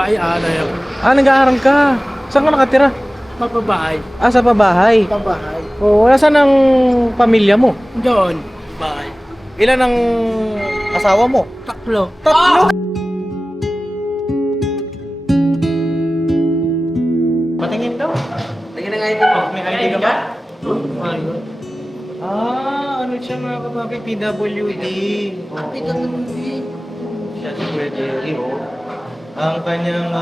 babae, anay ako. Nag-aaral ka. Saan ka nakatira? Mapabahay. Sa pabahay. Pabahay. Oo, nasaan ang pamilya mo? Doon. Bahay. Ilan ang asawa mo? Taklo. Tatlo. Patingin daw. Tingnan nga ito mo. May ID ka ba? Ayun. Ano siya mga kapapi? PWD. Siya si Kuya Jerry, oh. Ang kanyang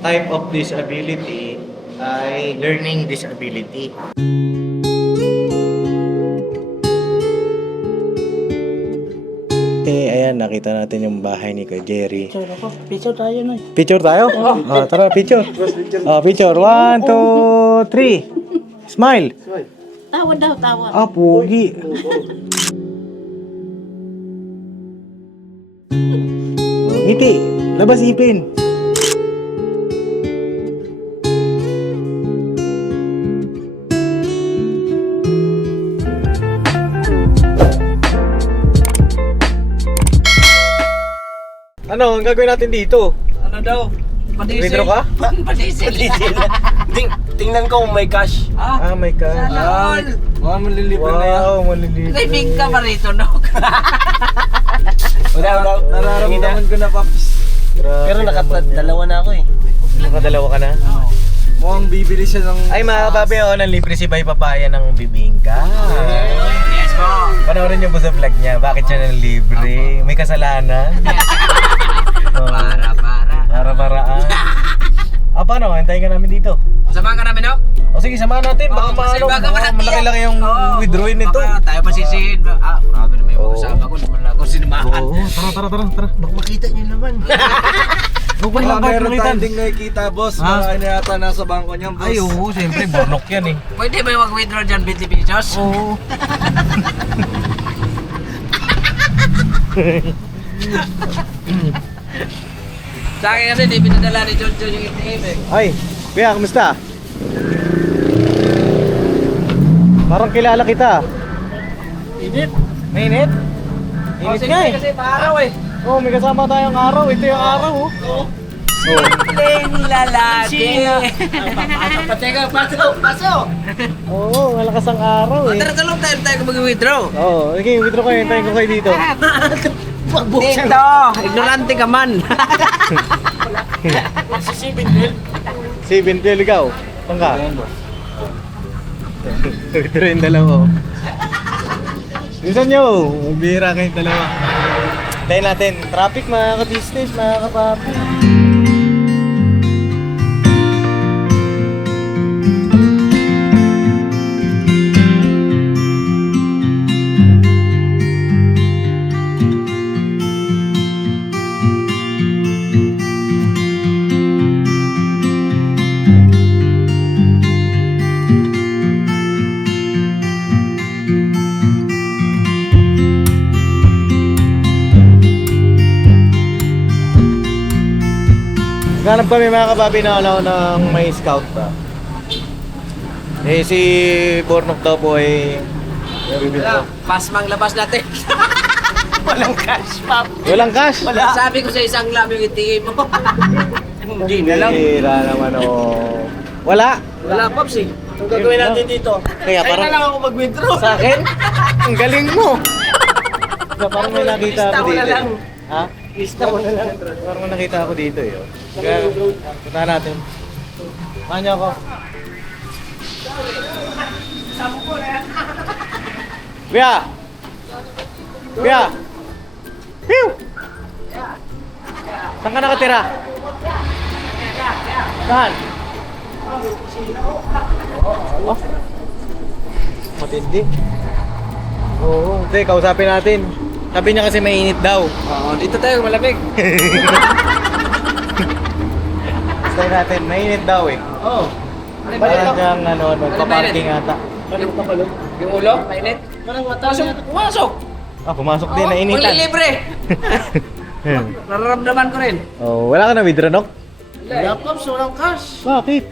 type of disability ay learning disability. Ayan, nakita natin yung bahay ni Kuya Jerry. Picture ako. Picture tayo na. Picture tayo? Tara, picture. Picture. 1, 2, 3. Smile. Tawa daw, tawa. Pogi. Ngiti. Labas ipin. Ano, ang gagawin natin dito? Ano daw? Withdraw ka? Padisil. Tingnan ko kung may cash. My God. All. Wow, malilibre na yan. Wow, malilibre. Living ka ba rito, no? Nararamdaman ko na, Paps. Pero nakadalawa na ako eh. Nakadalawa ka na? Mukhang bibili siya ng... Ay, mga kapapi, nang libre si Bay Papaya ng bibingka. Yes po. Panoorin niyo po sa vlog niya, bakit siya nang libre? May kasalanan. Para-paraan. Paano? Hintayin ka namin dito. Samahan ka namin, no? Sige, samahan natin. Baka malaki-laki yung withdrawin nito. Baka tayo masisihin. Marami naman yung kasama ko. Naman ako sinamahan. Tara. Baka makita niyo naman. Meron tayong ding nakikita, boss. Marami na yata nasa bangko niyan, boss. Ay, oo. Siyempre, bornok yan eh. Pwede ba yung mag-withdraw dyan 20 pesos? Oo. Sa akin kasi, di pinadala ni John yung ATM eh. Ay, Kuya, kamusta? Parang kilala kita. Init. Mainit? Init nga eh. Kasi paaraw eh. May kasama tayong araw. Ito yung araw, oh. Simpleng lalaki. Pateka, pasok. Oo, malakas ang araw eh. Tara, talong tayo mag-withdraw. Okay, withdraw kayo. Hintayin ko kayo dito. Dito, ignorante ka man. Si Bindel. Si Bintel, ikaw. Saan ka? Withdraw yung dalawa. Bilisan nyo. Magbihira kayong dalawa. Hintayin natin. Traffic, mga ka-business, mga kapapi. Naghanap kami mga kababi na ng may scout ba? Si Bornok daw po ay Pasmang labas natin. Walang cash, pap. walang cash. Sabi ko sa isang lab yung ATM mo. Hindi na lang. Hira naman Wala. Wala, Pops eh. Ang gagawin natin dito. Kaya Kaya parang na lang ako mag-withdraw. sa akin, ang galing mo. Parang may nakita Lista ako mo na dito. lang. Ha? Lista mo na lang. Parang may nakita ako dito eh. Kaya, punta natin. Samahan niyo ako. Kuya! Kuya! Pew! Saan ka nakatira? Saan? Oh. Matindi. Oo. Hindi, kausapin natin. Sabi niya kasi mainit daw. Oo, dito tayo malamig. Sabi natin, mainit daw eh. Oo. Parang siyang nagpa-parking ata. Balik pa pala. Yung ulo, mainit. Parang Pasok, pumasok. Pumasok din, nainitan. Maglilibre. Nararamdaman ko rin. Wala ka na withdraw, Nok? Wala, Pops. Walang cash. Bakit?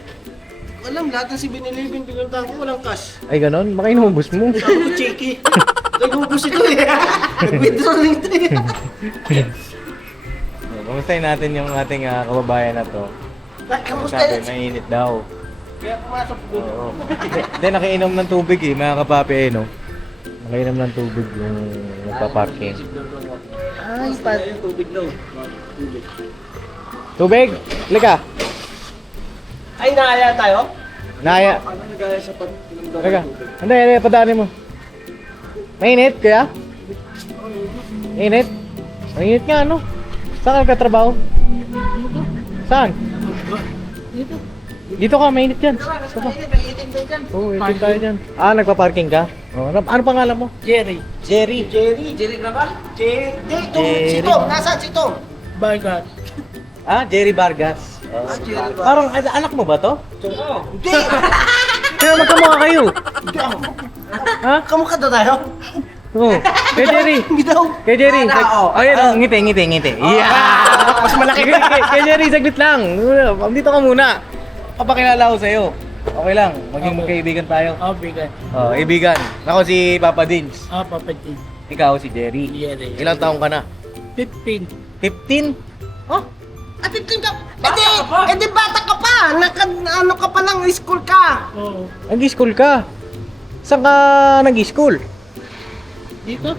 Alam, lahat ng 7-Eleven pinuntahan ko, walang cash. Ay, ganon? Baka inubos mo. Sabi ko, cheeky. Nag-ubus ito eh. Nag-withdraw rin ito eh. Kumustahin natin yung ating kababayan na to. Kamusta Sabi, yun? mainit daw. Kaya pumasok doon. Oo. Hindi, nakiinom ng tubig eh, mga kapapi eh, no? Nakiinom ng tubig yung nagpa-parking. Ay, Tubig daw. Tubig! Lika! Ay, naaya tayo? Naya! Ano nagaya sa pag... Lika! Hindi, padaanin mo. Mainit, kuya? Mainit? Mainit nga, ano? Saan ka nagkatrabaho? Saan? Dito ka, mainit yan. Oo, itin tayo dyan. Nagpa-parking ka? Oh, ano pangalan mo? Jerry. Jerry. Jerry Graval? Jerry. Si Tom, nasaan si Tom? Bagat. Jerry Vargas. Jerry Vargas. Parang anak mo ba to? Oo. Hindi! Kaya magkamukha kayo. Ha? Kamukha daw tayo? Oo. Kay Jerry. Hindi daw. Kay Jerry. Ngiti. Yeah! Mas malaki ka. Kay Jerry, saglit lang. Dito ka muna. Papakilala ko sa'yo. Okay lang. Maging magkaibigan tayo. Bigat. Oh, ibigan. Ako si Papa Dins. Papatid. Ikaw si Jerry. Jerry. Ilang taong ka na? 15. 15? Oh, At 15 ka. Edi bata ka pa. Ano ka pa lang, school ka. Oo. nag-school ka. Saan ka nag-school? Dito?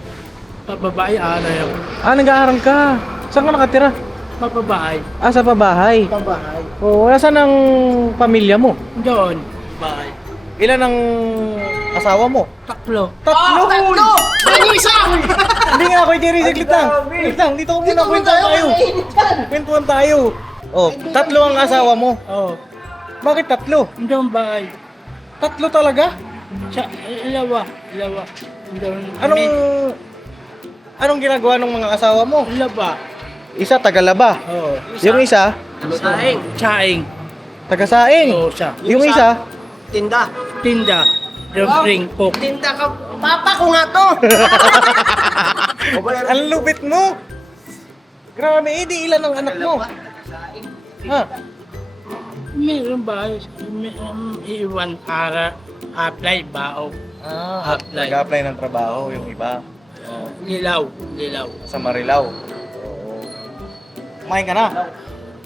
Pababae, yun. Nag-aaral ka. Saan ka nakatira? Pababae. Sa pabahay. Pabahay. Oo, nasaan ang pamilya mo? Doon. Bahay. Ilan ang asawa mo? Taklo. Tatlo! Tatlo! Ano isa? Hindi nga ako, Jerry, saglit lang. Saglit lang, dito ko muna, kwentuhan tayo. Kwentuhan tayo. Oh, tatlo ang asawa mo. Oo. Bakit tatlo? Doon bahay. Tatlo talaga? Ilawa. Doon. Anong ginagawa ng mga asawa mo? Ilaba. Isa, tagalaba. Oo. Yung isa, Saing. Chaing. tagasaing. Oo, siya. Yung isa, Tinda. Tinda. Drink coke. Tinda ka. Papa ko nga to. ang lupit mo. Grabe, di ilan ang anak mo? Ha? Meron ba? Iwan para apply bao. Nag-apply ng trabaho yung iba Lilaw. sa Marilao. Oo. Kumain ka na?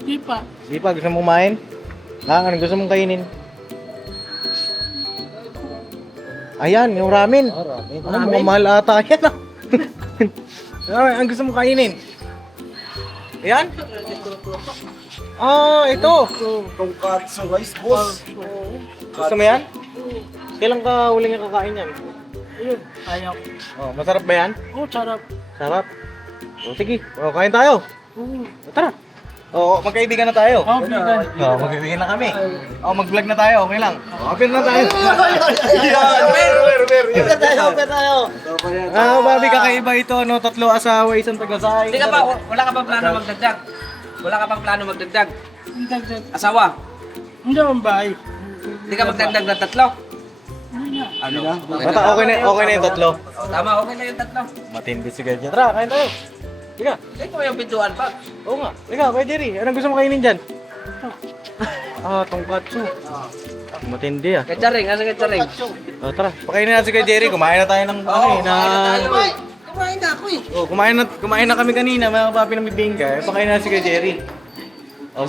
Di pa. Di pa, gusto mong kumain? Anong gusto mong kainin? Ayan, yung ramen. Mukhang mahal ata yan. Ang gusto mong kainin? Ayan? Ito. Tonkatsu rice, boss. Gusto mo yan? Kailan ka huling kakain yan? Ayun. Ayaw. Masarap ba yan? Sarap. Sarap. Sige, kain tayo. Tara. Magkaibigan na tayo. Bigat. Magkaibigan na kami. Mag-vlog na tayo, okay lang. Appear na tayo. Open tayo. Babi, kakaiba ito, no? Tatlo asawa, isang taga-sahay. Hindi ka pa, wala ka bang plano magdagdag? Wala ka bang plano magdagdag? Asawa? Doon bahay. Hindi ka magdagdag ng tatlo? Ano? Bata, okay na yung tatlo. Tama, okay na yung tatlo. Matindi si Gadget. Tara, kain tayo. Liga. Ito yung pintuan pa. Oo nga. Liga, Kuya Jerry. Anong gusto mo kainin dyan? Tongkatsu. Matindi ah. Ketcharing, asa ketcharing? Tara, pakainin natin si Kuya Jerry. Kumain na tayo ng Kumain na ako eh. kumain na kami kanina, mga papi ng bibingka. Pakainin natin si Kuya Jerry.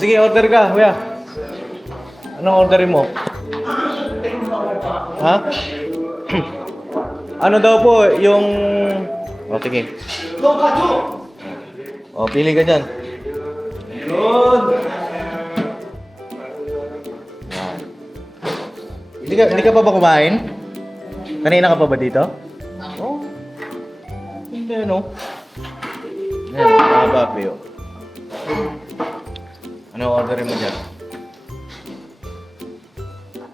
Sige, order ka, kuya. Anong orderin mo? Ha? Ano daw po yung... sige. Pili ka dyan. Hindi ka pa ba kumain? Kanina ka pa ba dito? Hindi, no? Yan, mga papi, Ano orderin mo dyan?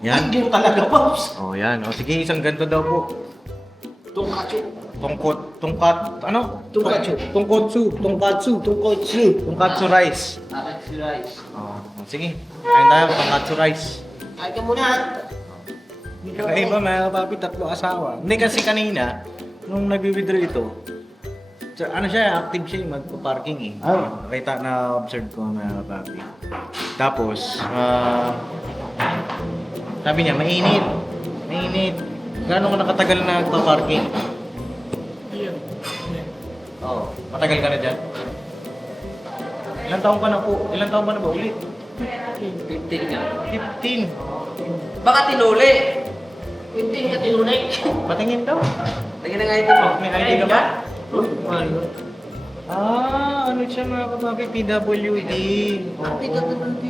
Yan? Hindi mo talaga, Pops. Yan. Sige, isang ganito daw po. Tonkatsu. Ano? Tonkatsu. Tonkatsu rice. Sige, kain tayo, tonkatsu rice. Kain ka muna. Kakaiba mga papi, tatlo asawa. Hindi kasi kanina, nung nag-withdraw ito, active siya yung magpa-parking eh. Nakita na observe ko mga papi. Tapos, sabi niya, mainit. Gano'n ka nakatagal na nagpa-parking? Ayun. Matagal ka na dyan? Ilang taon ka na po? Ilang taon ka na ba ulit? 15 nga. 15. Baka tinuli. 15 ka tinunay. Patingin daw. Tingnan na nga ito mo. May ID ka ba? Ano? Ano siya mga kapapi? PWD. PWD.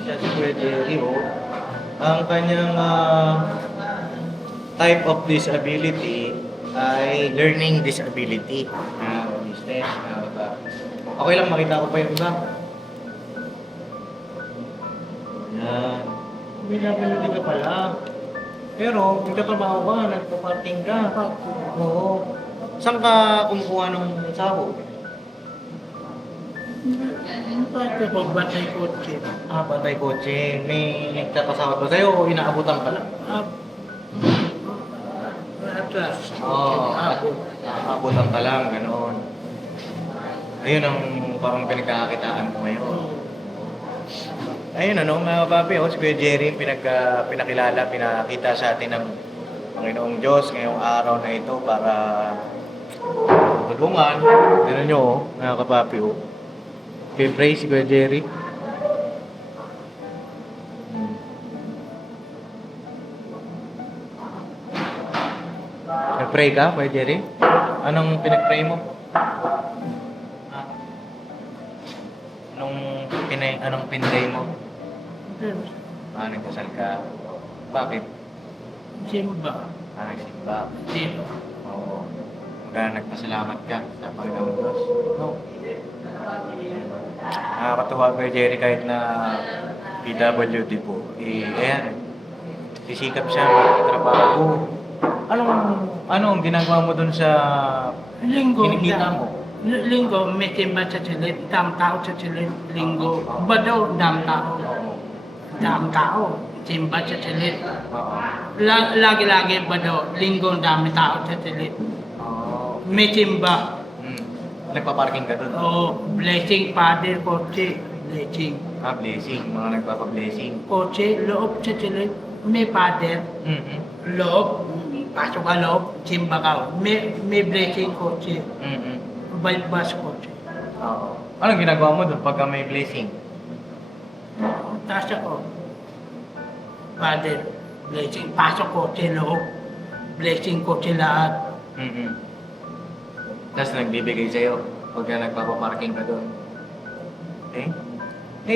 Siya si Kuya Jerry, oh. Ang kanyang type of disability ay learning disability. Business, mga kapapi. Okay lang, makita ko pa yung iba. Yan. PWD ka pala. Pero, nagtatrabaho ka, nagpa-parking ka. Oo. Saan ka kumukuha ng sahod? Bakit ko batay kotse? Bantay kotse. May nagtatasawad ba sa'yo o inaabutan ka lang? Atras. Oo. Ako. Inaabutan ka lang, gano'n. Ayun ang parang pinagkakakitaan mo ngayon. Ayun ano, mga papi, si Kuya Jerry, pinakilala, pinakita sa atin ng Panginoong Diyos ngayong araw na ito para tulungan. Tignan nyo, mga kapapi, Okay, pray si Kuya Jerry. Nag-pray ka, Kuya Jerry? Anong pinag-pray mo? Anong pinday mo? Nagdasal ka. Bakit? Simba. Nagsimba. Dito. Oo. Nagpasalamat ka sa Panginoong Diyos. No. Nakakatuwa kay Jerry kahit na PWD po. Ayan. Sisikap siya magtrabaho. Anong ginagawa mo dun sa Linggo. kinikita mo? Linggo, may timba sa silid. Dam tao sa silid. Linggo. Bado, dam tao. Dam tao. Timba sa silid. Oo. Lagi-lagi bado. Linggo, dami tao sa silid. Oo. May timba. Nagpa-parking ka dun? O, blessing, father, kotse. Blessing. Blessing. Mga nagpapa-blessing. Kotse, loob sa silid. May father. Mm-hmm. Loob. Pasok ka loob. Timba ka. May blessing, kotse. Mm-hmm. Bypass kotse. Oo. Anong ginagawa mo dun pagka may blessing? Taas ako. Father, blessing. Pasok kotse loob. Blessing kotse lahat. Mm-hmm. Tapos nagbibigay sa'yo pagka nagpapaparking ka doon. Eh?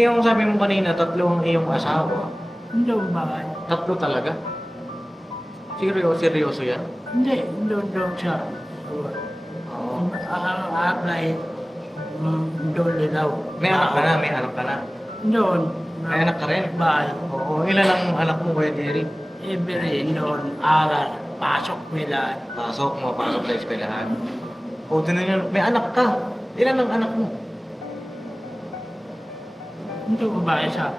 Yung sabi mo kanina, 3 ang iyong asawa. Hindi ba? 3 talaga? Seryoso yan? Hindi, doon siya. Oo. Apply. Doon lilaw. May anak ka na, may anak ka na. Doon. May anak ka rin? Bahay. Oo. Ilan ang anak mo, Kuya Jerry? Every doon, aral. Pasok nila. Mapasok sa eskwelahan. O, tinan nyo, may anak ka. Ilan ang anak mo? Hindi ko ba siya?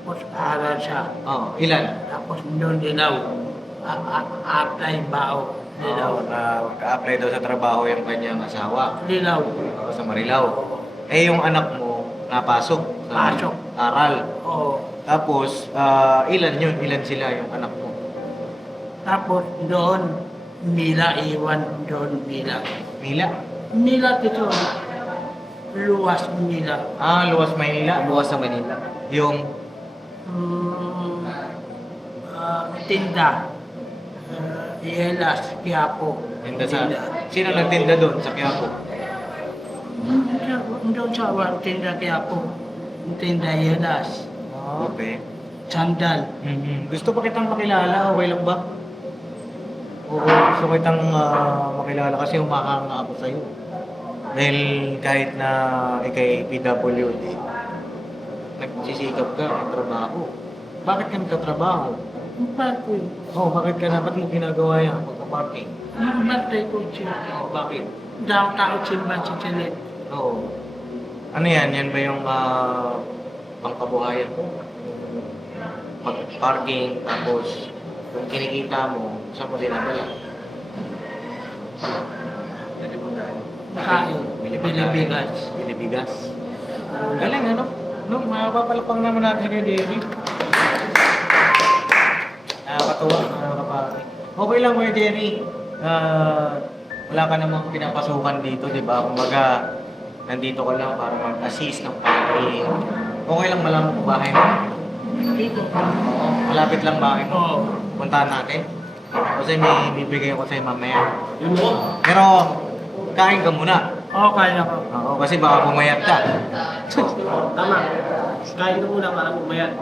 Tapos aral siya. Oo. Ilan? Tapos doon lilaw. Apply bao. Lilaw. Nag-a-apply daw sa trabaho yung kanyang asawa. Lilaw. Sa Marilao. Eh, yung anak mo, napasok sa Pasok. aral. Oo. Tapos, ilan yun? Ilan sila yung anak mo? Tapos doon, Mila iwan doon, Mila. Mila? Mila dito, luwas Mila. Luwas Maynila. Bukas sa Manila. Yung, Tinda. Yelas, Quiapo. tinda sa... Sino nagtinda doon sa Quiapo? Doon sa tinda Quiapo. Tinda Yelas. Okay. Sandal. Gusto pa kitang makilala, okay lang ba? Oo, gusto kitang makilala kasi humakanga ako sa'yo. Dahil kahit na ikay PWD, nagsisikap ka, nagtrabaho. Bakit ka nagtatrabaho? Bakit? Bakit ka na? Ba't mo ginagawa yan? Pagka-parking? Bakit ko siya? Bakit? Daw tao simba si Chilet. Oo. Ano yan? Yan ba yung pangkabuhayan mo? Pag-parking, tapos yung kinikita mo, saan mo dinadala? Kain. Bilibigas. Bilibigas. Galing ano? No, mapapalapang naman natin kay Jerry. Nakakatuwa, nakakapari. Okay lang Kuya Jerry. Wala ka namang pinapasukan dito, di ba? Kumbaga, nandito ka lang para mag-assist ng parking. Okay lang malaman kung bahay mo? Dito. Malapit lang bahay mo. Oo. Puntahan natin. Kasi may bibigay ko sa'yo mamaya. Pero, kain ka muna. Oo, kaya ko. Oo, kasi baka pumayat ka. Tama. Kain ka muna para bumayat.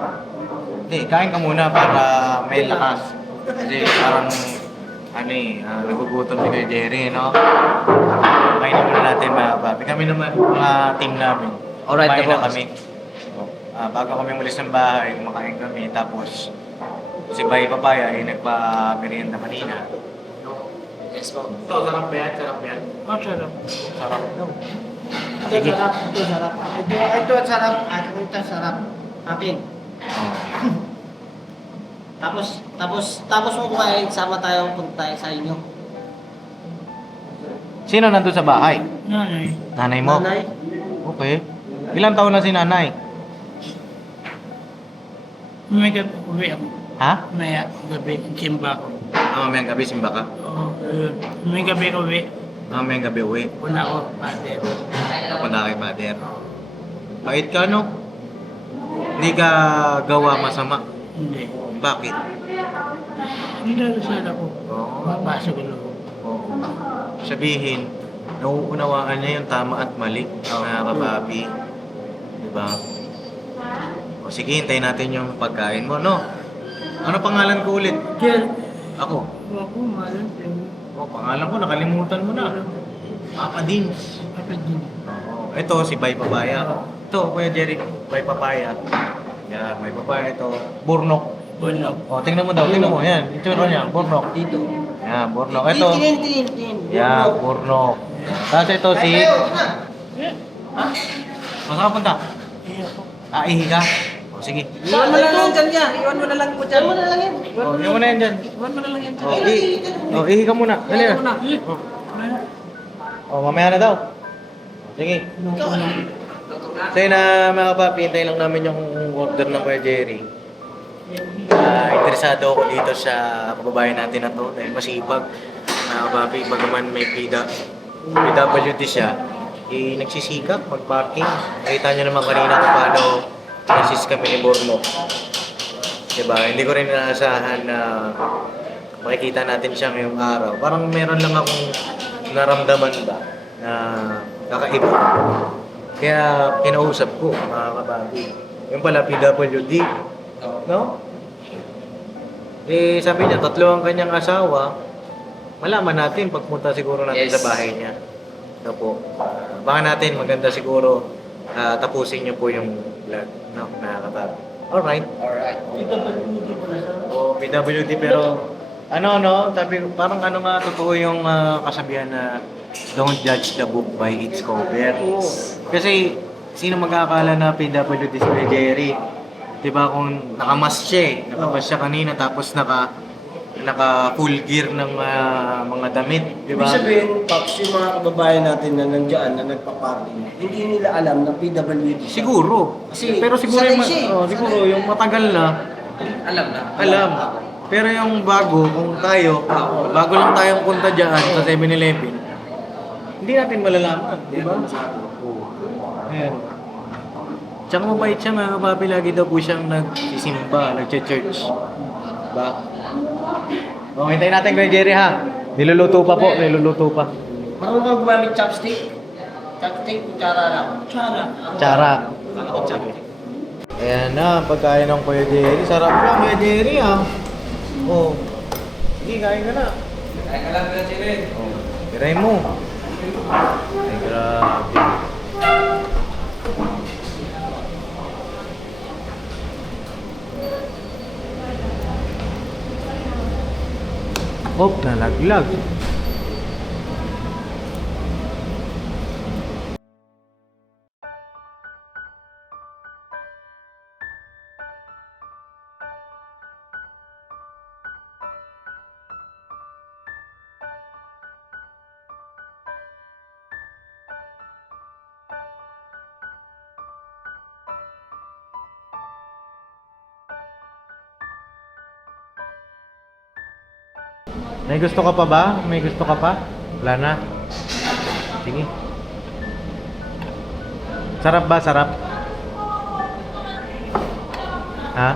Hindi, kain ka muna para may lakas. Kasi parang, nagugutom si Kuya Jerry, no? Kain na muna natin mga papi. Kami naman, mga team namin. Alright, kumain na boss. kami. Bago kami umalis ng bahay, kumakain kami. Tapos, si Bay Papaya ay nagpa-merienda kanina. Yes po. Ito, sarap ba yan? Sarap yan? Oh, sarap. Sarap daw. Ito sarap. Ito sarap. Ito sarap. Ito sarap. Akin. Tapos mo kumain, sama tayo punta sa inyo. Sino nandun sa bahay? Nanay. Nanay mo? Nanay. Okay. Ilang taon na si nanay? May gabi uwi ako. Ha? May gabi, simba ko. Mamayang gabi simba ka? Oo. May gabi uwi. Mamayang gabi uwi. Una ko, pati. Napunta kay father. Bait ka, no? Hindi ka gawa masama. Hindi. Bakit? Hindi na sana ko. Oo. Mapasok ko loob. Oo. Sabihin, nauunawaan niya yung tama at mali, mga kapapi. Diba? O sige, hintayin natin yung pagkain mo, no? Ano pangalan ko ulit? Kaya, Ako. ako, malam din. O, pangalan ko, nakalimutan mo na. Papa Dins. Kapag din. Oo. Ito, si Bay Papaya. Ito, Kuya Jerry, Bay Papaya. Yan, Bay Papaya ito. Burnok. Bulog. O, tingnan mo daw, tingnan mo. Yan, itsura niya, Burnok. Dito. Yan, Burnok. Ito. Tingin. Yan, Burnok. Tapos ito si... Saan ka punta? Iya ko. Ihi ka? O, sige. Iwan mo na lang dyan niya. Iwan mo na lang po dyan. Diyan mo na lang yan. O, iwan mo na yan dyan. Iwan mo na lang yan. O, ihi ka muna. Dali na. Muna. O, mamaya na daw. Sige. So yun na mga papi, hintayin lang namin yung order ng Kuya Jerry. Interesado ako dito sa kababayan natin na to dahil masipag. Mga papi, bagaman may PWD siya, nagsisikap mag-parking. Nakita nyo naman kanina kung paano assist kami ni Borno. Diba? Hindi ko rin inaasahan na makikita natin siya ngayong araw. Parang meron lang akong naramdaman ba na kakaiba. Kaya kinausap ko, mga kababi. Yung pala, PWD. No? Sabi niya, 3 ang kanyang asawa. Malaman natin pagpunta siguro natin Yes. sa bahay niya. Ito po. Baka natin, maganda siguro tapusin niyo po yung vlog. No, mga kababi. Alright. Alright. O, PWD pero sabi ko, parang totoo yung kasabihan na don't judge the book by its cover. Kasi sino magkakala na PWD si Kuya Jerry? 'Di ba kung nakamas siya eh. Nakamas siya kanina tapos naka full gear ng mga damit, 'di ba? Ibig sabihin, Paps, yung mga kababayan natin na nandiyan, na nagpa-party, hindi nila alam na PWD siya. Siguro. Kasi Pero siguro sanay yung, siya eh. siguro yung matagal na Alam na. alam. Pero yung bago, kung tayo, bago lang tayong punta dyan sa 7-Eleven, hindi natin malalaman, di ba? Ayan. Tsaka mabait siya mga kapapi, lagi daw po siyang nagsisimba, nagche-church. Diba? O, hintayin natin kay Jerry ha. Niluluto pa po, niluluto pa. Marunong ka gumamit chopstick? Chopstick, kutsara lang. Tsara. Ayan na, pagkain ng Kuya Jerry. Sarap lang, Kuya Jerry ha. Oh. Sige, kain ka na. Kaya ka lang na sila. Oh, tiray mo. Ay, grabe. Oh, nalaglag. May gusto ka pa ba? May gusto ka pa? Wala na. Sige. Sarap ba? Sarap? Ha?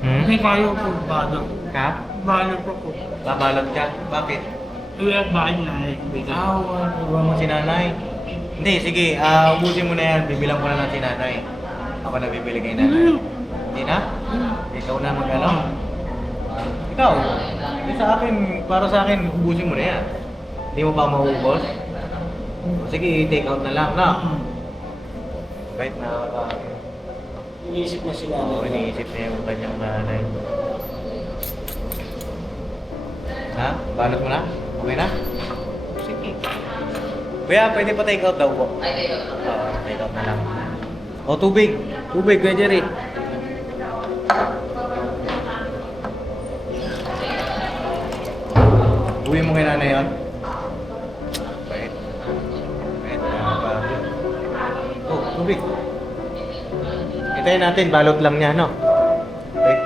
Hindi kayo po balot. Ha? Balot po po. Babalot ka? Bakit? Iya, bahay na bigay. Iwan mo si nanay. Hindi, sige, ubusin mo na yan. Bibilang ko na lang si nanay. Ako na bibili kay nanay. Hindi na? Ikaw na mag-ano? Ikaw? Hindi sa akin, para sa akin, ubusin mo na yan. Hindi mo ba mauubos? Sige, take out na lang, na. Kahit na Iniisip na sila. Oo, iniisip niya yung kanyang nanay. Ha? Balot mo na? Okay na? Sige. Kuya, pwede pa take out daw po. Ay, take out. Oo, take out na lang. O, tubig. Tubig, Kuya Jerry. Uwi mo kay nanay yun? Wait. Wait, oh, tubig. Hintayin natin, balot lang niya, no? Wait.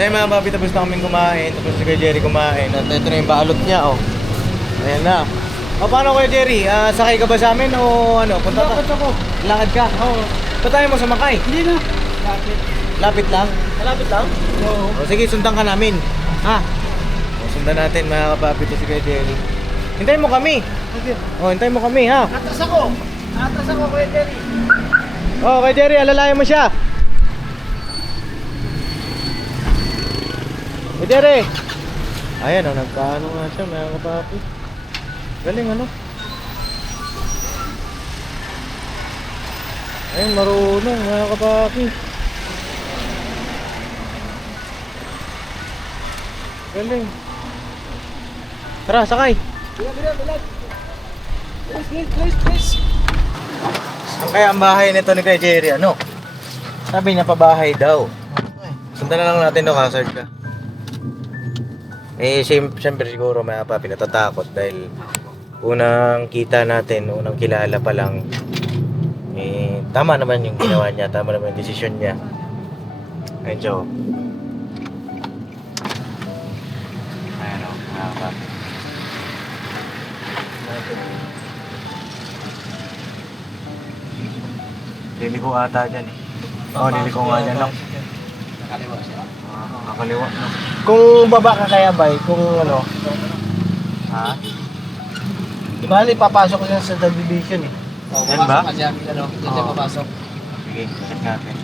Sa'yo mga papi, tapos na kaming kumain. Tapos si Kuya Jerry kumain. At ito na yung balot niya, oh. Ayan na. O, paano Kuya Jerry? Sakay ka ba sa amin o ano? Punta Lakad ako. Lakad ka? Oo. Saan tayo mo sumakay? Hindi na. Bakit? Lapit lang? Malapit lang? Oo. O sige, sundan ka namin. Ha? O, sundan natin mga kapapi to si Kuya Jerry. Hintayin mo kami. Okay. O, hintayin mo kami, ha? Atras ako! Atras ako, Kuya Jerry! O, Kuya Jerry, alalayan mo siya. Kuya Jerry! Ayan, o, nagkaano nga siya mga kapapi. Galing, ano? Ayun, marunong mga kapapi. Galing. Tara, sakay. Bilag! Please! Ang kaya ang bahay nito ni Kuya Jerry, ano? Sabi niya pabahay daw. Sundan na lang natin no, hazard ka. Eh, siyempre siguro may papi natatakot dahil unang kita natin, unang kilala pa lang. Eh, tama naman yung ginawa niya, tama naman yung desisyon niya. Ayun, Joe. Ayan o, mga papi. Liliko ata dyan eh. Oo, liliko nga dyan lang. Nakaliwa siya. Kakaliwa. Kung baba ka kaya, bay, kung ano, Ha? di ba, papasok ko yan sa division eh. Yan ba? Pasok ka dyan, ano, dyan siya Oo. papasok. Sige, check natin.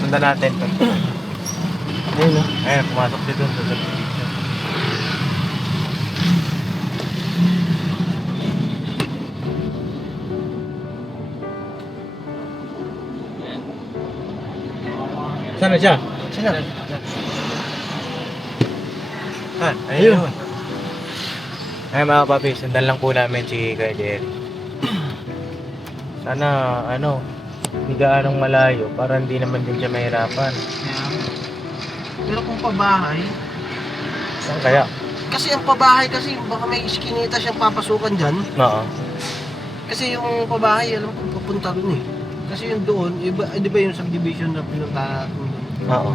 Sundan natin. Ayun, oh. Ayun, pumasok siya dun sa subdivision. Saan na siya? Sino? Ayun. Ayun mga papi, sundan lang po namin si Kuya Jerry. Sana, ano, hindi gaanong malayo para hindi naman din siya mahirapan. Pero kung pabahay, Saan kaya? kasi ang pabahay kasi baka may iskinita siyang papasukan dyan. Oo. Kasi yung pabahay, alam ko, papunta rin eh. Kasi yung doon, iba, di ba yung subdivision na pinunta natin doon? Oo.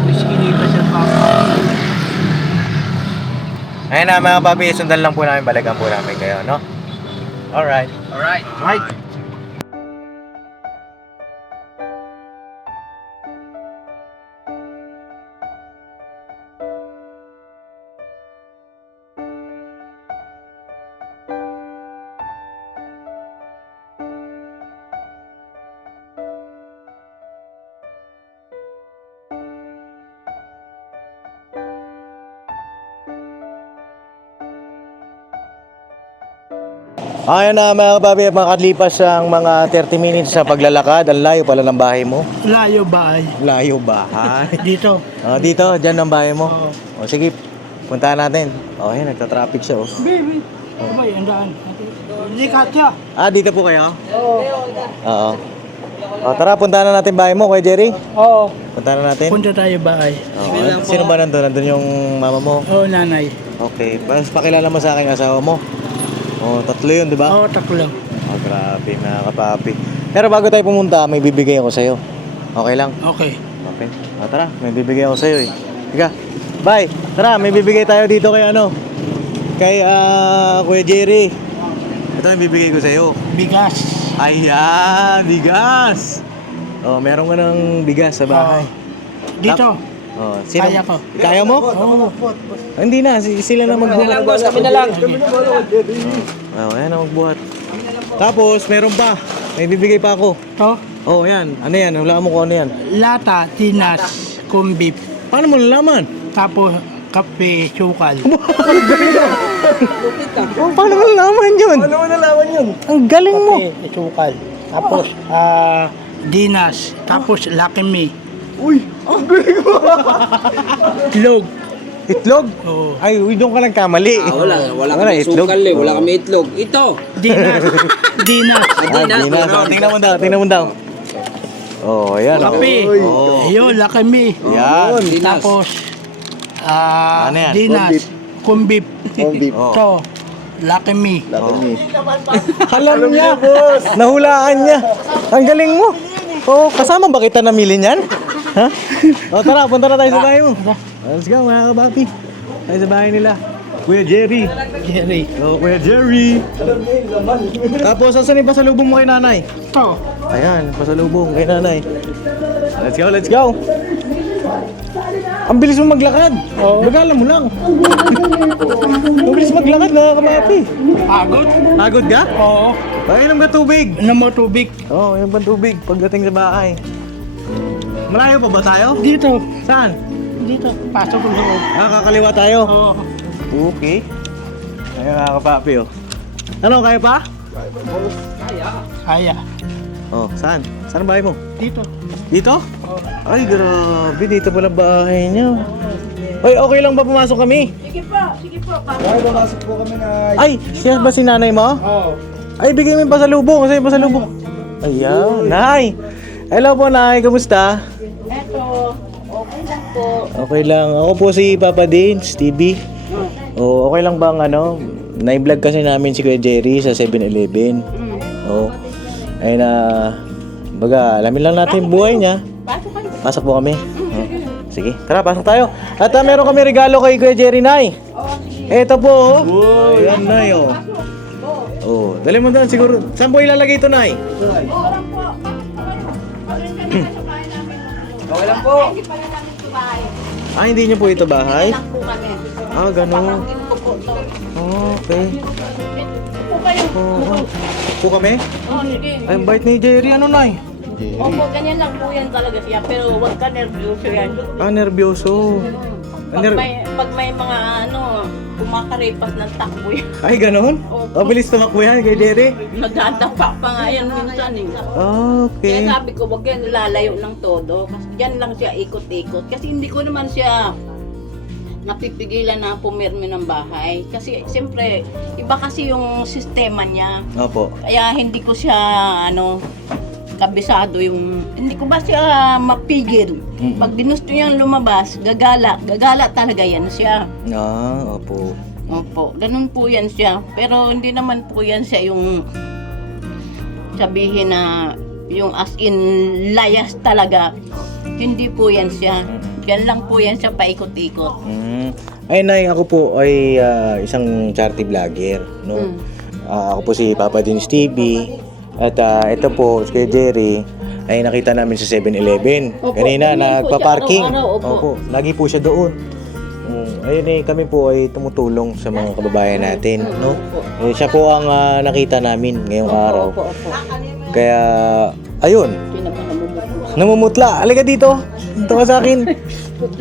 May iskinita siyang papasukan. Ayun na mga papi, sundan lang po namin, balikan po namin kayo, no? Alright. Alright. Right. Ayun na mga kapapi, makalipas ang mga 30 minutes sa paglalakad. Ang layo pala ng bahay mo. Layo bahay. Layo bahay. Dito. Dito, dyan ang bahay mo. Oo. O sige, puntahan natin. O, ayun, nagta-traffic siya. Oh. Baby. Abay, andaan. Hindi katya. Dito po kayo? Oo. Oo. O, tara, puntahan na natin bahay mo, Kuya Jerry. Oo. Puntahan na natin. Punta tayo bahay. Oo. Sino ba nandun? Nandun yung mama mo? Oo, nanay. Okay, mas pakilala mo sa akin asawa mo. Oh, tatlo yun, di ba? Oo, tatlo. Oh, grabe mga kapapi. Pero bago tayo pumunta, may bibigay ako sa'yo. Okay lang? Okay. Okay. Tara, may bibigay ako sa'yo eh. Ika, bye. Tara, may bibigay tayo dito kay kay Kuya Jerry. Ito yung bibigay ko sa'yo. Bigas. Ayan, bigas. Oh, meron ka ng bigas sa bahay. Dito. Oh, Kaya ko. Kaya mo? Oo. Hindi na, sila na magbuhat. Kami na lang, boss. Kami na lang. Oh, ayan na magbuhat. Tapos, meron pa. May bibigay pa ako. To. Oh, ayan. Ano yan? Hulaan mo kung ano yan. Lata, tinas, kumbip. Paano mo nalaman? Tapos kape, sukal. Oh, paano mo nalaman yun? Paano mo nalaman yun? Ang galing mo. Kape, sukal. Tapos dinas. Tapos Lucky Me. Uy, ang galing mo. Itlog. Itlog? Oo. Ay, uy, doon ka nagkamali. Wala kami sukal eh. Wala kami itlog. Ito. Dinas. Dinas. Dinas. Tingnan mo daw. Oh, ayan. Kape. Oh. Ayun, Lucky Me. Yan. Tapos Ano yan? dinas. Kumbip. Oh. To. Lucky Me. Alam niya, boss. Nahulaan niya. Ang galing mo. Oh, kasama ba kita namili niyan? Ha? Oh, tara, punta na tayo sa bahay mo. Let's go, mga kabapi. Tayo sa bahay nila. Kuya Jerry. Jerry. Oh, Kuya Jerry. Tapos, asan yung pasalubong mo kay nanay? To. Ayan, pasalubong kay nanay. Let's go, let's go. Ang bilis mo maglakad. Bagala mo lang. Ang bilis maglakad, mga kabapi. Agod. Pagod ka? Oo. Painom ka tubig. Ano mo tubig? Oo, yung tubig pagdating sa bahay. Malayo pa ba tayo? Dito. Saan? Dito. Pasok ko loob. Kakaliwa tayo? Oo. Okay. Ayun mga kapapi oh. Ano, kaya pa? Kaya. Oh, saan? Saan ang bahay mo? Dito. Dito? Ay, grabe. Dito pala bahay niyo. Ay, okay lang ba pumasok kami? Ay, pumasok po kami na... Ay, siya ba si nanay mo? Oo. Ay, bigay mo yung pasalubong. Kasi yung pasalubong. Ayan, Nay. Hello po, Nay. Kamusta? Eto, okay lang po. Okay lang. Ako po si Papa Dins, TV. Oh, okay lang bang na-vlog kasi namin si Kuya Jerry sa 7-Eleven. Oh. Ayun na, baga, alamin lang natin yung buhay niya. Pasok po kami. Oh. Sige, tara, pasok tayo. At meron kami regalo kay Kuya Jerry, Nay. Eto po, oh. Ayan, Nay, oh. Oh, dali mo doon siguro. Saan po ilalagay ito, Nay? Okay lang po. Ah, hindi niyo po ito bahay? Po kami. Ah, ganun. Pamangkin ko po to. Oh, okay. Po kayo. Oh, po kami? Oh, sige. Ay, ang bait ni Jerry, ano, Nay? Opo, ganyan lang po yan talaga siya. Pero huwag ka nervyoso yan. Ah, nervyoso. Pag may mga kumakaripas ng takbo yan. Ay, ganun? Opo. Mabilis tumakbo yan kay Jerry? Nagdadapa pa nga yan minsan eh. Ah, Kaya okay. sabi ko, wag yan lalayo ng todo. Kasi dyan lang siya ikot-ikot. Kasi hindi ko naman siya napipigilan na pumirmi ng bahay. Kasi siyempre, iba kasi yung sistema niya. Opo. Kaya hindi ko siya, kabisado yung, hindi ko ba siya mapigil. Mm-mm. Pag ginusto niyang lumabas, gagala talaga yan siya. Ah, opo. Opo, ganun po yan siya. Pero hindi naman po yan siya yung sabihin na yung as in layas talaga. Hindi po yan siya. Yan lang po yan siya paikot-ikot. Ay, Nay, ako po ay isang charity vlogger, no? Ako po si Papa Dins TV. At ito po, kay Jerry, ay nakita namin sa 7-Eleven. Opo, Kanina, ganyan po siya nagpa-parking. araw-araw, opo. Lagi po siya doon. Ayun eh, kami po ay tumutulong sa mga kababayan natin, no? Eh, siya po ang nakita namin ngayong araw. Opo, opo. Kaya, ayun, Hindi naman namumutla. namumutla. Halika dito. Ito ka sa akin.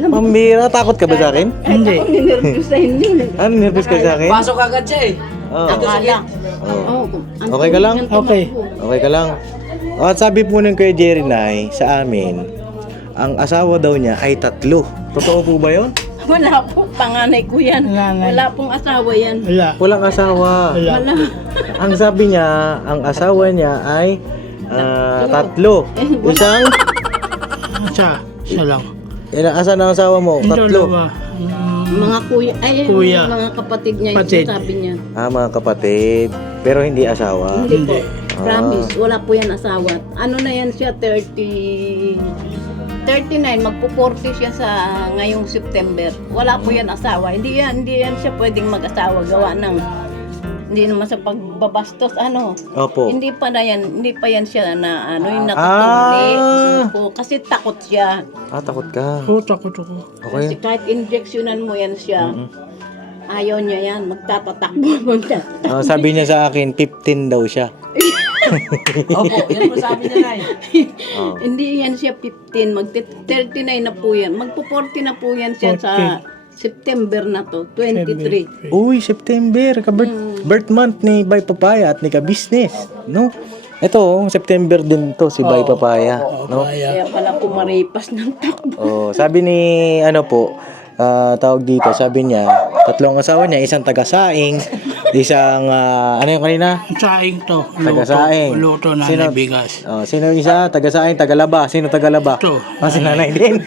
Pambira, takot ka ba sa akin? Hindi. Ako ninervous sa hindi. Ano, nervous ka sa akin? Pasok agad siya eh. Oo. Akala. Oo. Oh, Okay ka lang? Okay. Okay ka lang? At sabi po ng kay Jerry Nay sa amin, ang asawa daw niya ay 3. Totoo po ba yun? Wala po, panganay ko yan. Wala pong asawa yan. Wala. Walang asawa. Wala. Wala. Ang sabi niya, ang asawa niya ay 3. Isang, Siya lang. asan ang asawa mo? 3. Dalawa. Mga kuya, ay Kuya. mga kapatid niya Kapatid. yung sabi niya. Ah, mga kapatid. Pero hindi asawa. Hindi po. Promise, wala po yan asawa. Ano na yan siya, 39, magpo-40 siya sa ngayong September. Wala po yan asawa. Hindi yan siya pwedeng mag-asawa. Gawa ng, hindi naman sa pagbabastos, Opo. Hindi pa yan siya na, yung natutuli. Opo, kasi takot siya. Takot ka. Takot ako. Kasi kahit injectionan mo yan siya, ayaw niya yan, magtatatakbo. Sabi niya sa akin, 15 daw siya. Opo, yan po sabi niya, Nay. Hindi yan siya 15, mag-39 na po yan. Magpo-40 na po yan siya sa September na to, 23. Uy, September, birth month ni Bay Papaya at ni ka-business, no? Ito, September din to si Bay Papaya, no? Kaya pala pumaripas ng takbo. Sabi ni, tawag dito, sabi niya, 3 ang asawa niya, isang taga-saing, isang, ano yung kanina? Saing to. Taga-saing. Luto na Sino- bigas. Sino yung isa? Taga-saing, taga-laba. Sino taga-laba? Ito. Si nanay din.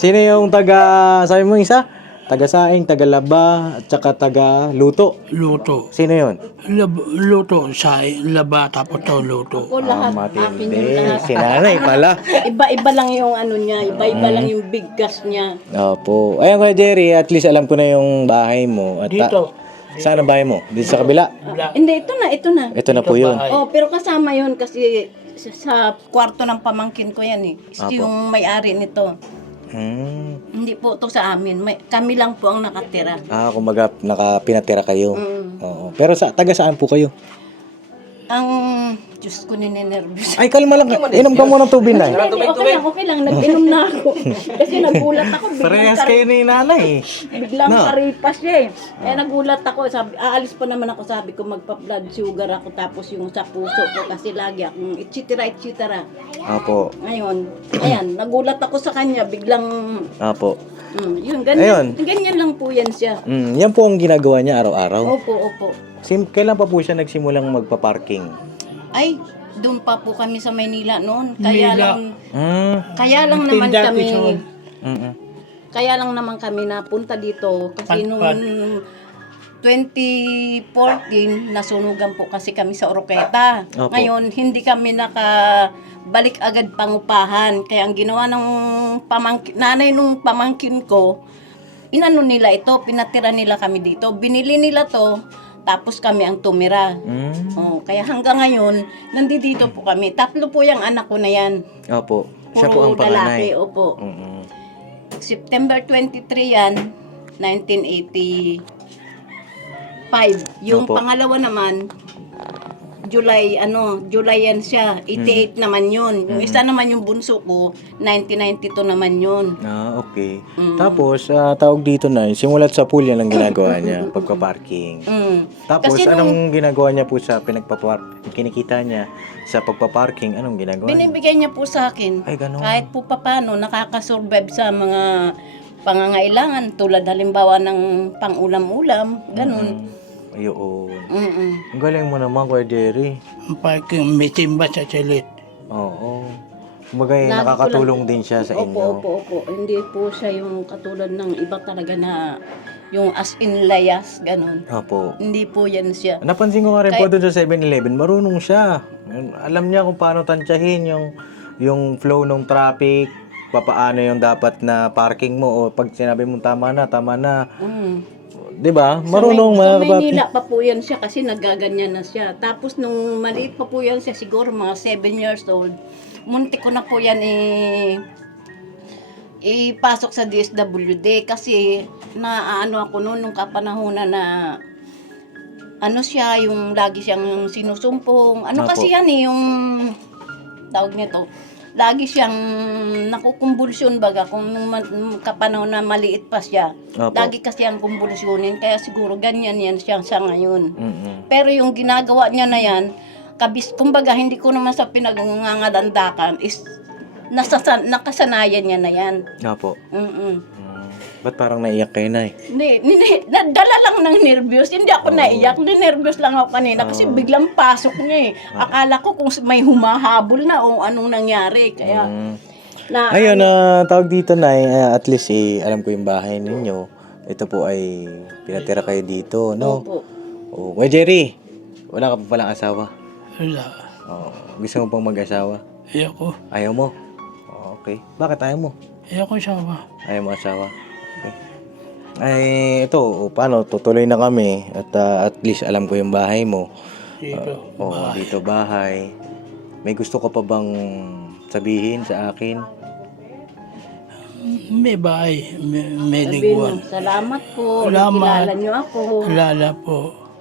Sino yung sabi mo isa? Taga-saing, taga-laba, at saka taga-luto. Luto. Sino yun? Luto. Saing, laba, tapos to luto. O lahat, akin yung Matindi. lahat. Si nanay pala. Iba-iba lang yung ano niya, iba-iba lang yung bigkas niya. Opo. Ayun Kuya Jerry, at least alam ko na yung bahay mo. At Dito. saan ang bahay mo? Dito sa kabila? Hindi, ito na. Ito na po yun. Oh, pero kasama yun kasi sa kwarto ng pamangkin ko yan eh. Apo. Yung may-ari nito. Hindi po to sa amin. Kami lang po ang nakatira. Kumbaga pinatira kayo. Oo. Pero taga saan po kayo? Ang Diyos ko, ninenervous. Ay, kalma lang. Inom ka muna ng tubig na. Hindi, okay lang. Nag-inom na ako. Kasi nagulat ako. Parehas kayo ni nanay. Biglang No. karipas siya eh. Nagulat ako. Aalis pa naman ako. Sabi ko magpa-blood sugar ako. Tapos yung sa puso ko. Kasi lagi akong etc. Opo. Ngayon, ayan. Nagulat ako sa kanya. Biglang, Opo. yun, ganyan. Ayun. Ganyan lang po yan siya. Yan po ang ginagawa niya araw-araw. Opo. Kailan pa po siya nagsimulang magpa-parking? Ay, doon pa po kami sa Maynila noon. Kaya Manila. lang naman Tinda, kami. Quezon. Kaya lang naman kami napunta dito kasi Patpat. noong 2014 nasunugan po kasi kami sa Oroqueta. Opo. Ngayon hindi kami nakabalik agad pangupahan. Kaya ang ginawa ng nanay nung pamangkin ko, inano nila ito, pinatira nila kami dito. Binili nila to, tapos kami ang tumira. Kaya hanggang ngayon, nandito po kami. 3 po yung anak ko na yan. Opo. Siya po ang Puro lalaki, panganay. opo. September 23 yan, 1985. Yung Opo. pangalawa naman, July yan siya. 88 naman yun. Yung isa naman yung bunso ko, 1992 naman yun. Okay. Tapos, tawag dito na, simulat sa pool yan ang ginagawa niya, pagpa-parking. Tapos, Kasi anong ginagawa niya po sa kinikita niya sa pagpa-parking? Anong ginagawa niya? Binibigay niya po sa akin. Ay, ganun. Kahit po paano, nakakasurvive sa mga pangangailangan tulad halimbawa ng pang-ulam-ulam, ganun. Ayun. Mm-mm. Ang galing mo naman, Kuya Jerry. Ang parking, may timba sa chilit. Oo. Kumbaga, Lagi ko nakakatulong lang- din siya sa inyo. Opo. Hindi po siya yung katulad ng iba talaga na yung as in layas, ganun. Opo. Hindi po yan siya. Napansin ko nga rin po doon sa 7-Eleven, marunong siya. Alam niya kung paano tansyahin yung flow ng traffic, papaano yung dapat na parking mo, o pag sinabi mo tama na. Mm. 'Di ba? Marunong Sa mga Maynila pa po yan siya kasi nagaganyan na siya. Tapos nung maliit pa po yan siya, siguro mga 7 years old, muntik ko na po yan ipasok sa DSWD kasi naano ako noon nung kapanahonan na ano siya, yung lagi siyang sinusumpong. Ano Apo. kasi yan yung tawag nito, lagi siyang nakukumbulsyon baga kung nung kapanahon na maliit pa siya. Apo. Lagi kasi ang kumbulsyonin kaya siguro ganyan yan siya ngayon. Mm-mm. Pero yung ginagawa niya na yan, kumbaga hindi ko naman sa pinangangadandakan is nakasanayan niya na yan. Opo. Mm-mm. Ba't parang naiyak kayo, Nay? Hindi, dala lang ng nervyos. Hindi ako naiyak. Nervyos lang ako kanina kasi biglang pasok niya eh. Akala ko kung may humahabol na o anong nangyari. Kaya, Ayun, tawag dito, Nay, at least alam ko yung bahay ninyo. Ito po ay pinatira kayo dito, no? Opo. Oh, Kuya Jerry, wala ka pa palang asawa? Wala. Oo. Gusto mo pang mag-asawa? Ayoko. Ayaw mo? Okay. Bakit ayaw mo? Ayoko asawa. Ayaw mo asawa? Okay. Ay, ito, paano? Tutuloy na kami at least alam ko yung bahay mo. Dito. Oo, dito bahay. May gusto ka pa bang sabihin sa akin? May bahay. May Sabihin liguan. mo, salamat po. Salamat. Kilala niyo ako. Lala po.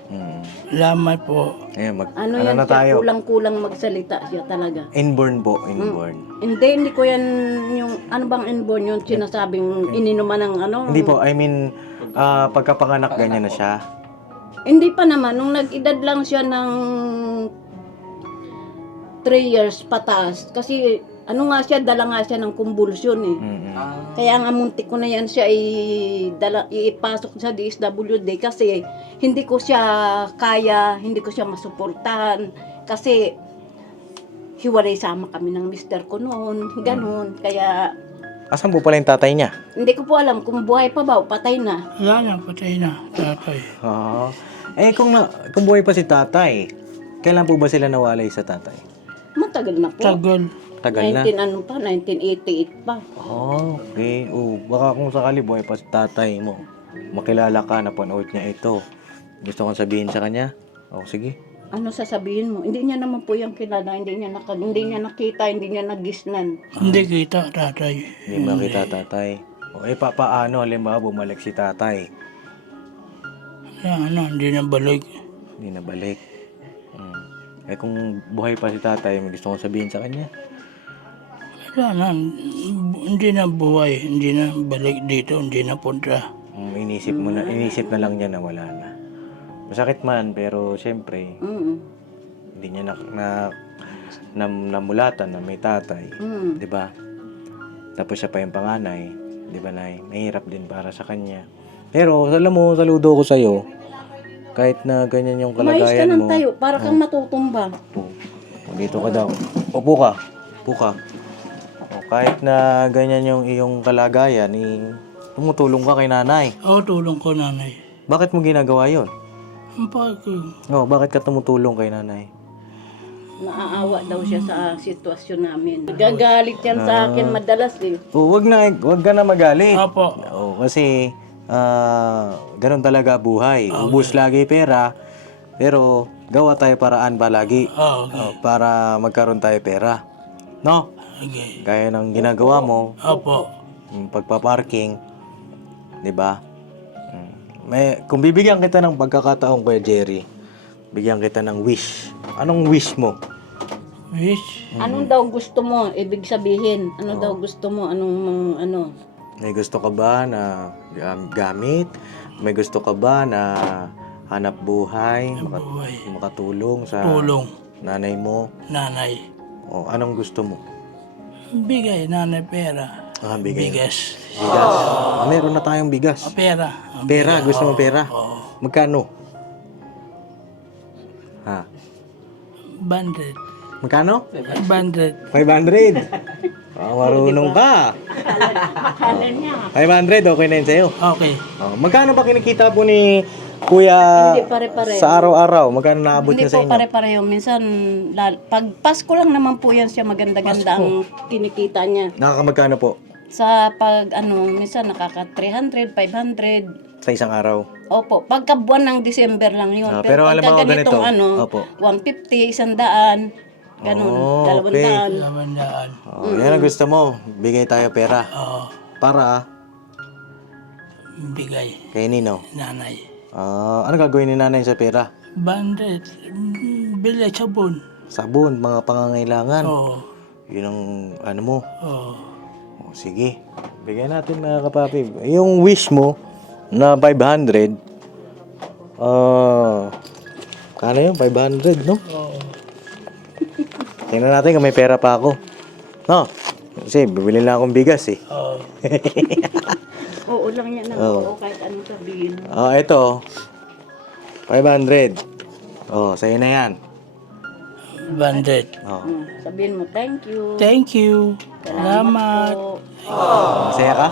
Hmm. Salamat po. Ayan, Ano ano yan na siya, tayo? kulang-kulang magsalita siya talaga. Inborn po, inborn. Hindi ko yan yung, ano bang inborn yung sinasabing ininuman ng ano? Hindi po, I mean, pagkapanganak ganyan na siya. Hindi pa naman, nung nag-edad lang siya ng 3 years pataas. Kasi ano nga siya, dala nga siya ng kumbulsyon eh. Mm-mm. Kaya nga muntik ko na yan siya ipasok sa DSWD kasi hindi ko siya kaya, hindi ko siya masuportahan. Kasi hiwalay sama kami ng mister ko noon, ganun. Kaya Asan po pala yung tatay niya? hindi ko po alam kung buhay pa ba o patay na. Wala na, patay na. Tatay. Oo. Kung buhay pa si tatay, kailan po ba sila nawalay sa tatay? Matagal na po. Tagal. Tagal na. 1988 pa. Okay. Baka kung sakali buhay pa si tatay mo, makilala ka, napanood niya ito. Gusto kong sabihin sa kanya? Sige. Ano sasabihin mo? Hindi niya naman po yung kilala, hindi niya nakita, hindi niya nagisnan. Hindi kita, tatay. Hindi makita tatay. Paano? Halimbawa, bumalik si tatay. Hindi na balik. Hindi na balik. Kung buhay pa si tatay, may gusto kong sabihin sa kanya? Wala na. Hindi na buhay. Hindi na balik dito. Hindi na punta. Inisip na lang niya na wala na. Masakit man, pero siyempre, hindi niya namulatan na may tatay. 'Di ba? Tapos siya pa yung panganay. 'Di ba, Nay? Mahirap din para sa kanya. Pero, alam mo, saludo ko sa'yo. Kahit na ganyan yung Umayos ka kalagayan ng mo. tayo, para kang matutumba. Dito ka daw. Upo ka. Kahit na ganyan yung iyong kalagayan, tumutulong ka kay nanay. Oo, tulong ko, nanay. Bakit mo ginagawa yon? Bakit ka tumutulong kay nanay? Naaawa daw siya sa sitwasyon namin. Gagalit yan sa akin madalas eh. Wag ka na magalit. Opo. Kasi ganun talaga buhay. Ubus lagi pera, pero gawa tayo paraan palagi Okay. para magkaroon tayo pera. No? Okay. Gaya ng ginagawa mo, Opo. yung pagpa-parking, 'di ba? Kung bibigyan kita ng pagkakataon, Kuya Jerry, bigyan kita ng wish. Anong wish mo? Wish. Anong daw gusto mo? Ibig sabihin, ano daw gusto mo? Ano? May gusto ka ba na gamit? May gusto ka ba na hanap buhay? Buhay. Makatulong sa Tulong. nanay mo? Nanay. Anong gusto mo? Bigay, nanay, pera. Bigay. Bigas. Bigas. Meron na tayong bigas. Pera. Pera, gusto mo pera? Oo. Magkano? Banded. Magkano? Banded. 500. Marunong ka. 500, okay na yun sa'yo. Okay. Magkano ba kinikita po ni Kuya Hindi, pare-pareho. sa araw-araw? Magkano naabot Hindi niya sa po inyo? pare-pareho. Minsan, pag Pasko lang naman po yan siya maganda-ganda ang kinikita niya. Nakaka-magkano po Sa minsan nakaka 300, 500. sa isang araw? Opo, pagka buwan ng December lang yun. Pero alam mo, pagka ganitong ganito. Opo. 150, 100, ganun, 200. Lamandaan. Yan ang gusto mo. Bigay tayo pera. Oo. Para Bigay. kay Nino. Nanay. Ano gagawin ni nanay sa pera? Banded. Bilay sabon. Sabon, mga pangangailangan. Oo. Yun ang ano mo. Oo. Sige. Bigyan natin mga kapapi. Yung wish mo na 500. Kano yun? 500, no? Oo. Tingnan natin kung may pera pa ako. No? Kasi bibili lang akong bigas eh. Oo. Oo lang yan. Oo, kahit anong sabihin. Ito. 500. Sa'yo na yan. Banded. Sabihin mo, thank you. Thank you. Salamat. Po. Masaya ka?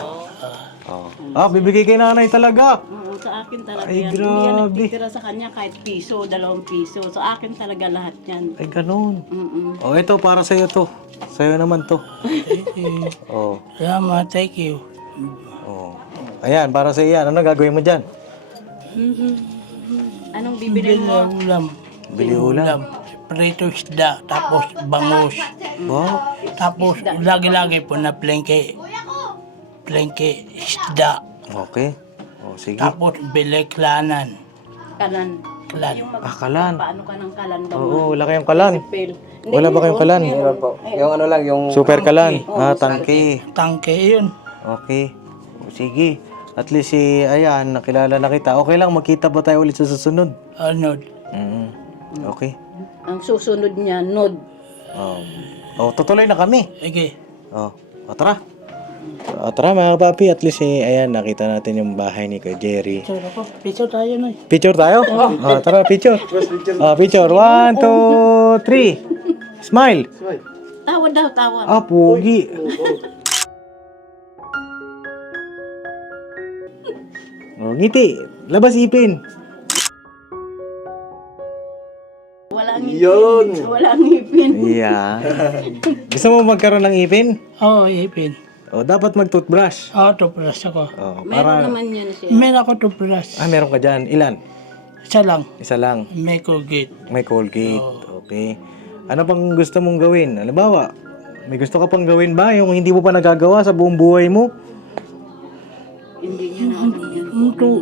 Bibigay kay nanay talaga. sa akin talaga Ay, yan. Hindi yan grabe. nagtitira sa kanya kahit piso, 2 piso. Sa akin talaga lahat yan. Ay, ganun. Mm-mm. Oh, ito para sa'yo to. Sa'yo naman to. Oh. Salamat, thank you. Oh. Ayan, para sa iyan. Ano gagawin mo dyan? Anong bibili mo? Ulam. Bili ulam. Prito isda, tapos bangus. Wow. Tapos lagi-lagi po na plengke. Plengke isda. Okay. Oh, sige. Tapos bileklanan. Kalan. Klan. Yung Kalan. paano ka ng kalan ba? Oo, wala kayong kalan. Pel. Wala ba kayong kalan? Po. Yung ano lang, yung Super kalan. Tangke. Tangke yun. Okay. O, sige. At least ayan, nakilala na kita. Okay lang, magkita pa tayo ulit sa susunod. Ano? Okay. Ang susunod niya, nod. Oh, tutuloy na kami. Sige. Oh, tara. Tara mga papi, at least ayan, nakita natin yung bahay ni Kuya Jerry. Picture ako. Picture tayo na. Picture tayo? Tara, picture. Picture. 1, 2, 3. Smile. Tawa daw, tawa. Pogi. Ngiti. Labas ipin. Walang ngipin. Walang ngipin. Yeah. Gusto mo magkaroon ng ipin? Oo, ipin. Dapat mag-toothbrush. Oo, toothbrush ako. Meron naman yan siya. Meron ako toothbrush. Meron ka dyan. Ilan? Isa lang. Isa lang. May Colgate. May Colgate. Okay. Ano pang gusto mong gawin? Halimbawa, may gusto ka pang gawin ba? Yung hindi mo pa nagagawa sa buong buhay mo? Hindi niya na alam yan.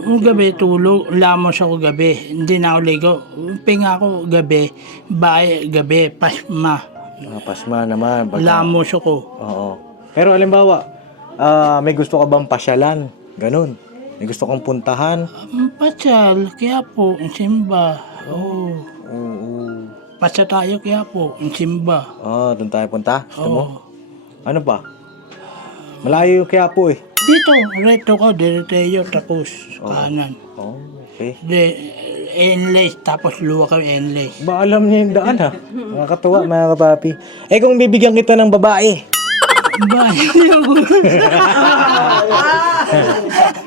Yung gabi, tulog. Lamos ako gabi. Hindi na ako ligo. Pinga ako gabi. Bahay gabi. Pasma. Pasma naman. Lamos ako. Oo. Pero halimbawa, may gusto ka bang pasyalan? Ganun. May gusto kang puntahan? Pasyal, kaya po, ang simba. Oo. Oo. Pasya tayo kaya po, ang simba. Doon tayo punta? Gusto mo? Oo. Ano pa? Malayo kaya po eh. Dito, reto ko, direteo, tapos kanan. Oh, okay. Endless, tapos luwa kami endless. Ba alam niya yung daan ha? Nakakatuwa mga kapapi. Kung bibigyan kita ng babae, Ba,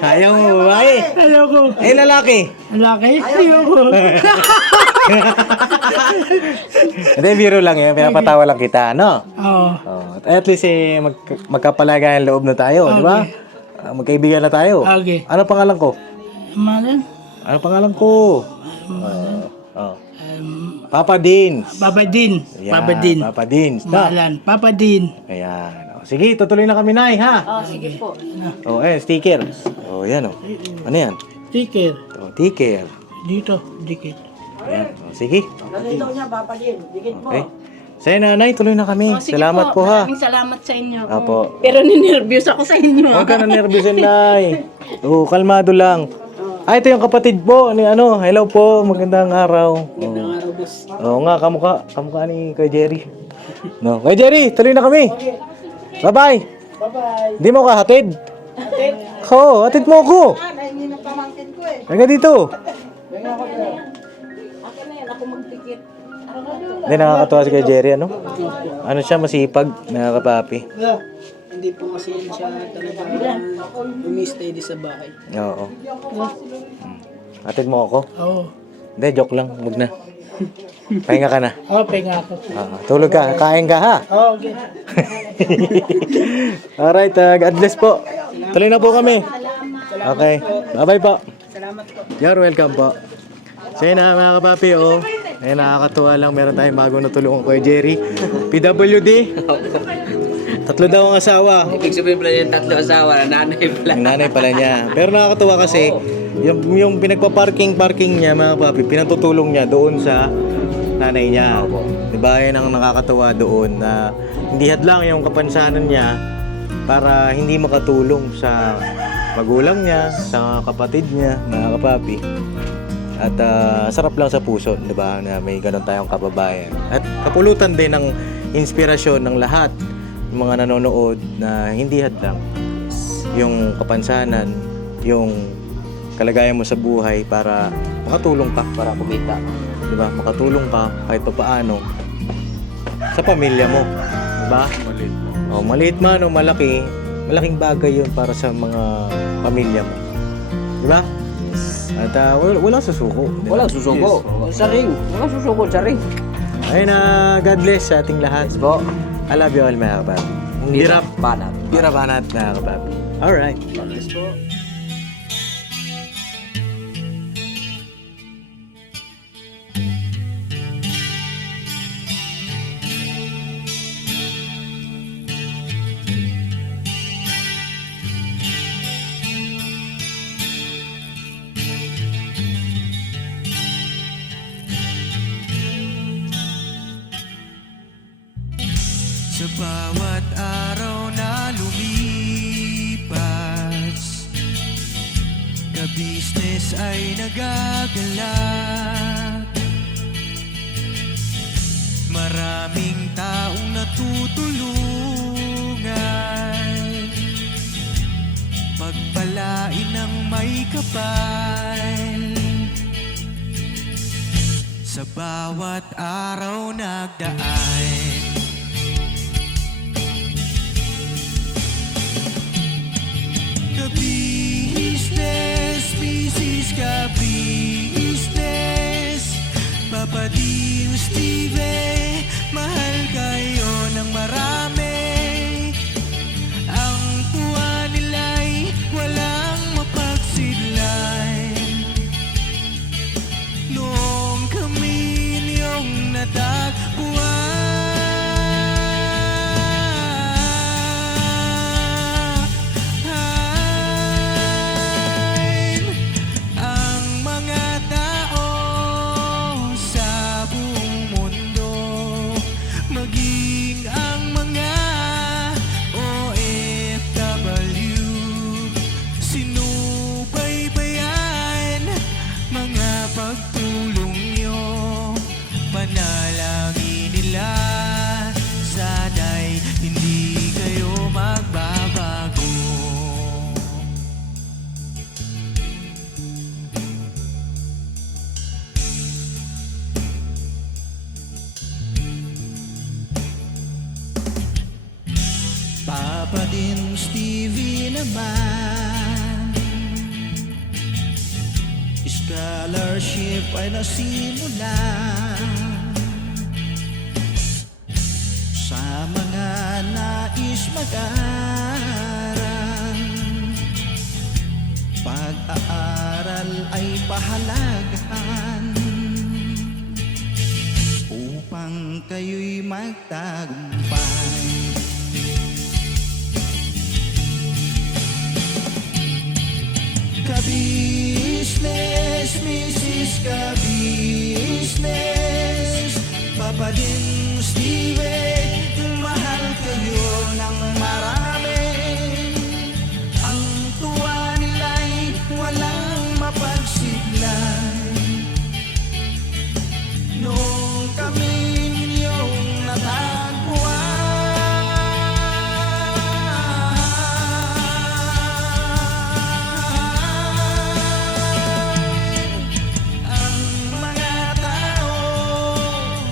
ayaw mo babae? ayoko. Lalaki? Lalaki? Ayoko. Hindi, biro lang yan. Pinapatawa lang kita, no? Oo. At least magkapalagayan loob na tayo, di ba? Magkaibigan na tayo. Okay. Ano pangalan ko? Malan? Ano pangalan ko? Papa Dins. Papa Din. Ayan, Papa Din. Papa Dins. Na. Malan. Papa Din. Ayan. Sige, tutuloy na kami, Nay, ha? Sige po. Sticker. Yan, Ano yan? Sticker. Sticker. Dito, dikit. Ayan. Sige. Okay. Sa'yo, Nanay, tuloy na kami. Sige Salamat po, ha? Maraming salamat sa inyo. Apo. Pero ninervyos ako sa inyo. Huwag ka na nervousin, Nay. Kalmado lang. Ito yung kapatid po ni hello po, magandang araw. Magandang araw, boss. Oo nga, kamukha ni Kuya Jerry. No, Kuya Jerry, tuloy na kami. Bye-bye. Bye-bye. Hindi mo ka hatid? Hatid? Oo, hatid mo ako. Hindi na pamangkin ko eh. Taga dito. Akin na yan, ako magtikit. Hindi, nakakatuwa si Kuya Jerry, Ano siya, masipag, nakakapapi. Hindi po kasi siya talaga umistay di sa bahay. Oo. Hatid mo ako? Oo. Hindi, joke lang, huwag na. Pahinga ka na. Oo, penga ako. Tulog ka, kain ka ha. Oo, okay. Alright, God bless po. Tuloy na po kami. Okay, bye-bye po. Salamat po. You're welcome po. So yun na mga kapapi, Ayun, nakakatuwa lang, meron tayong bagong natulungan ko kay Jerry. PWD. 3 daw ang asawa. Ibig sabihin pala yung 3 asawa na nanay pala. Ang nanay pala niya. Pero nakakatuwa kasi, yung pinagpa-parking niya, mga papi, pinatutulong niya doon sa nanay niya. Diba, yun ang nakakatuwa doon na hindi hadlang yung kapansanan niya para hindi makatulong sa magulang niya, sa kapatid niya, mga kapapi. At sarap lang sa puso, diba, na may ganun tayong kababayan. At kapulutan din ng inspirasyon ng lahat ng mga nanonood na hindi hadlang yung kapansanan, yung kalagayan mo sa buhay para makatulong ka, para kumita. Diba? Makatulong ka kahit pa paano sa pamilya mo. Diba? Maliit man o malaki, malaking bagay yun para sa mga pamilya mo. Diba? At walang susuko. di ba? Walang susuko. Sa ring. Walang susuko sa ring. Ayun God bless sa ating lahat. Po. I love you all mga kapapi. Hirap. Banat. Hirap banat mga kapapi. Alright. Sa bawat araw na lumipas, ka-business ay nagagalak. Maraming taong natutulungan, pagpalain ng may kapal. Sa bawat araw nagdaan, ka-business, misis ka-business, Papa Dio, Steve, mahal kayo ng marami. Ang tuwa nila'y walang mapagsidlan. Noong kami niyong natagpuan, ang mga tao sa buong mundo, maging ang mga OFW, sinubaybayan mga pagtulong nyo, panalangin nila, sana'y hindi kayo magbabago. Papa din Stevie naman, scholarship ay nasimula sa mga nais mag-aral. Pag-aaral ay pahalagahan upang kayo'y magtagumpay. Ka-business, misis ka-business, Papa din Steve, mahal kayo ng marami. Ang tuwa nila'y walang mapagsidlan. Noong kami ninyong natagpuan, ang mga tao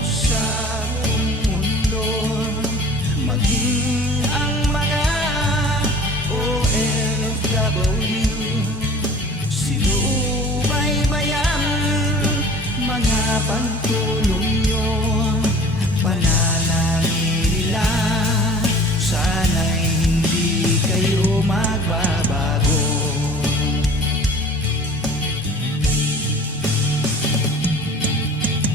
sa buong mundo, maging ang mga OFW, sinubaybayan mga pagtulong nyo, panalangin nila, sana'y hindi kayo magbabago.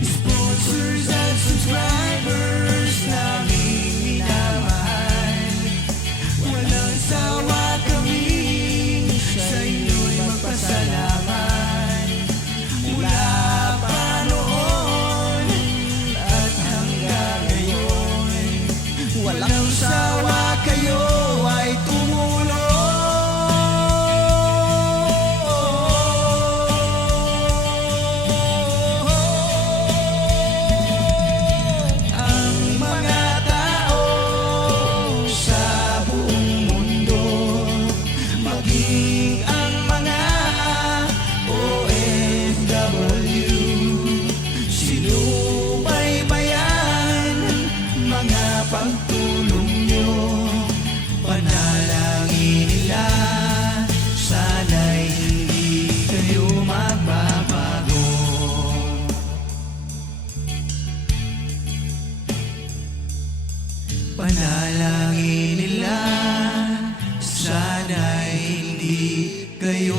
Sponsors at subscribers naming minamahal, walang sawa kami sa inyo'y magpasalamat. Mula pa noon at hanggang ngayon, walang sawa kayo ay tumulong. Ang mga tao sa buong mundo, maging ang mga OFW, sinubaybayan mga pagtulong nyo, panalangin nila, sana'y hindi kayo mag Panalangin nila, sana'y hindi kayo